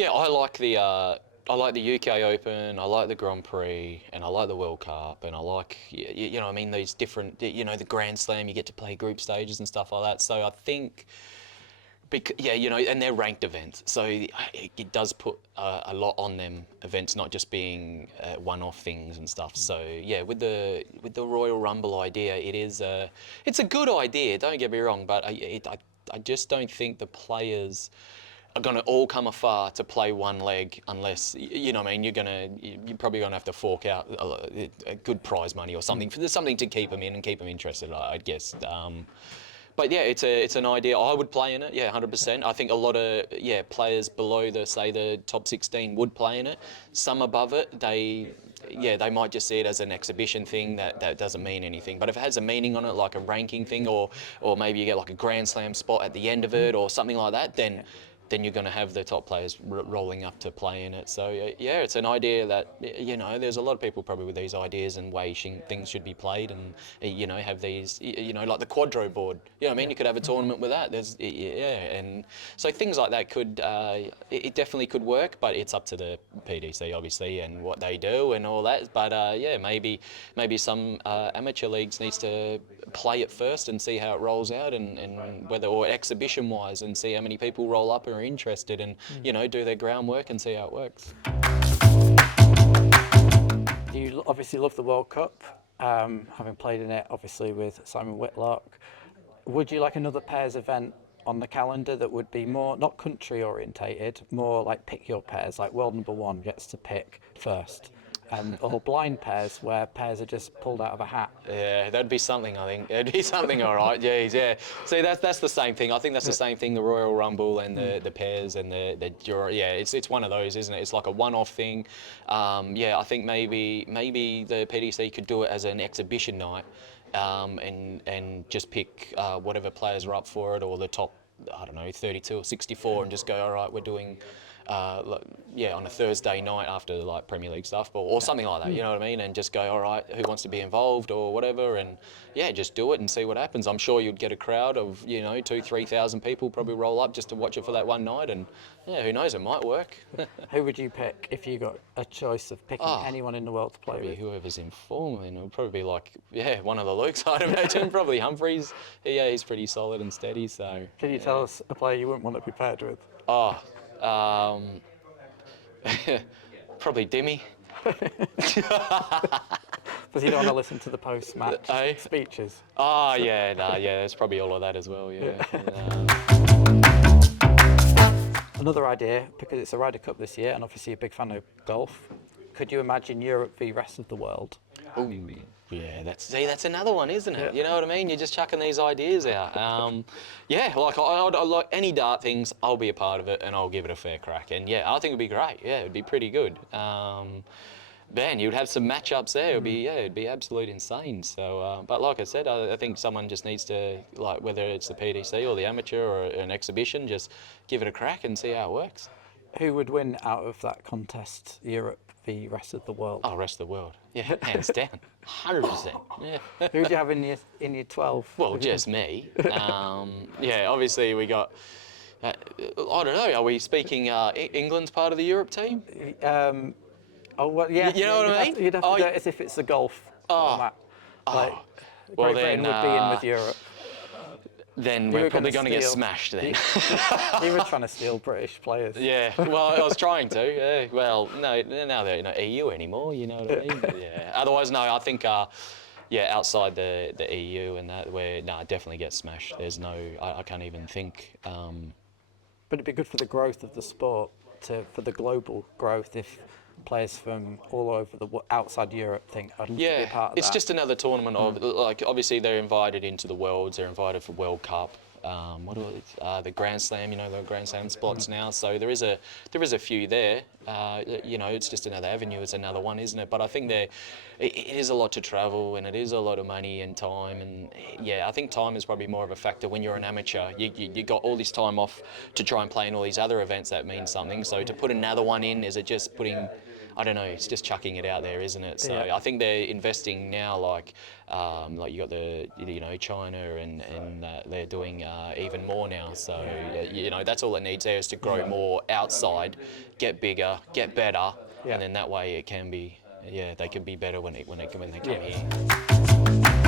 Yeah, I like the UK Open, I like the Grand Prix, and I like the World Cup, and I like you know, I mean, these different, you know, the Grand Slam, you get to play group stages and stuff like that. So I think, yeah, you know, and they're ranked events, so it does put a lot on them events, not just being one-off things and stuff. So yeah, with the Royal Rumble idea, it's a good idea. Don't get me wrong, but I just don't think the players are going to all come afar to play one leg unless, you know what I mean, you're probably going to have to fork out a good prize money or something. There's something to keep them in and keep them interested, I guess. But yeah, it's an idea. I would play in it, yeah, 100%. I think a lot of players below the top 16 would play in it. Some above it, they might just see it as an exhibition thing that doesn't mean anything. But if it has a meaning on it, like a ranking thing, or maybe you get like a Grand Slam spot at the end of it or something like that, then you're going to have the top players rolling up to play in it. So yeah, it's an idea that, you know, there's a lot of people probably with these ideas and ways things should be played, and you know, have these, you know, like the quadro board. You know what I mean? You could have a tournament with that. And so things like that could it definitely could work, but it's up to the PDC obviously and what they do and all that. But yeah, maybe some amateur leagues needs to play it first and see how it rolls out, and whether, or exhibition wise, and see how many people roll up and are interested, and you know, do their groundwork and see how it works. You obviously love the World Cup, having played in it obviously with Simon Whitlock. Would you like another pairs event on the calendar that would be more, not country orientated, more like pick your pairs, like world number one gets to pick first? Or blind pairs where pairs are just pulled out of a hat. Yeah, that'd be something, I think. It'd be something, all right. Geez, yeah. See, that's the same thing. I think that's the same thing. The Royal Rumble and the pairs and the yeah, it's one of those, isn't it? It's like a one-off thing. Yeah, I think maybe the PDC could do it as an exhibition night, and just pick whatever players are up for it, or the top, I don't know, 32 or 64, and just go, all right, we're doing. On a Thursday night after like Premier League stuff, or something like that, you know what I mean? And just go, all right, who wants to be involved or whatever, and yeah, just do it and see what happens. I'm sure you'd get a crowd of, you know, 2,000-3,000 people probably roll up just to watch it for that one night, and yeah, who knows, it might work. Who would you pick if you got a choice of picking anyone in the world to play with? Whoever's in form, and it would probably be like, yeah, one of the Lukes, I'd imagine, probably Humphreys. Yeah, he's pretty solid and steady, so. Can you tell us a player you wouldn't want to be paired with? Probably Dimmy. Because you don't want to listen to the post-match speeches. Oh, yeah, there's probably all of that as well, yeah. Another idea, because it's a Ryder Cup this year, and obviously a big fan of golf, could you imagine Europe v rest of the world? Ooh. Yeah, that's another one, isn't it? Yeah. You know what I mean? You're just chucking these ideas out. Yeah, like I like any dart things, I'll be a part of it and I'll give it a fair crack. And yeah, I think it'd be great. Yeah, it'd be pretty good. Man, you'd have some matchups there. It'd be absolute insane. So, but like I said, I think someone just needs to, like, whether it's the PDC or the amateur or an exhibition, just give it a crack and see how it works. Who would win out of that contest, Europe v rest of the world? Oh, rest of the world. Yeah, hands down. 100%. Yeah. Who do you have in your 12? Well, just me. Yeah, obviously we got. I don't know. Are we speaking England's part of the Europe team? Well, yeah. You know what I mean? You'd have to do it as if it's a golf format. Like, Great Britain would be in with Europe. Then we're probably going to get smashed then. You were trying to steal British players. Yeah, well, I was trying to. Yeah. Well, no, now they're not EU anymore, you know what I mean? But yeah. Otherwise, no, I think, outside the EU and that, definitely get smashed. There's no, I can't even think. But it'd be good for the growth of the sport, for the global growth, if players from all over outside Europe think I'd love to be a part of it's that. Just another tournament of, like, obviously they're invited into the Worlds, they're invited for World Cup, the Grand Slam, you know, the Grand Slam spots now. So there is a few there. You know, it's just another avenue. It's another one, isn't it? But I think it is a lot to travel, and it is a lot of money and time. And yeah, I think time is probably more of a factor when you're an amateur. You got all this time off to try and play in all these other events. That means something. So to put another one in, is it just putting I don't know, it's just chucking it out there, isn't it? So Yeah. I think they're investing now, like you got China and they're doing even more now. So that's all it needs there is to grow more outside, get bigger, get better, Yeah. and then that way it can be, they can be better when they come Yeah. here.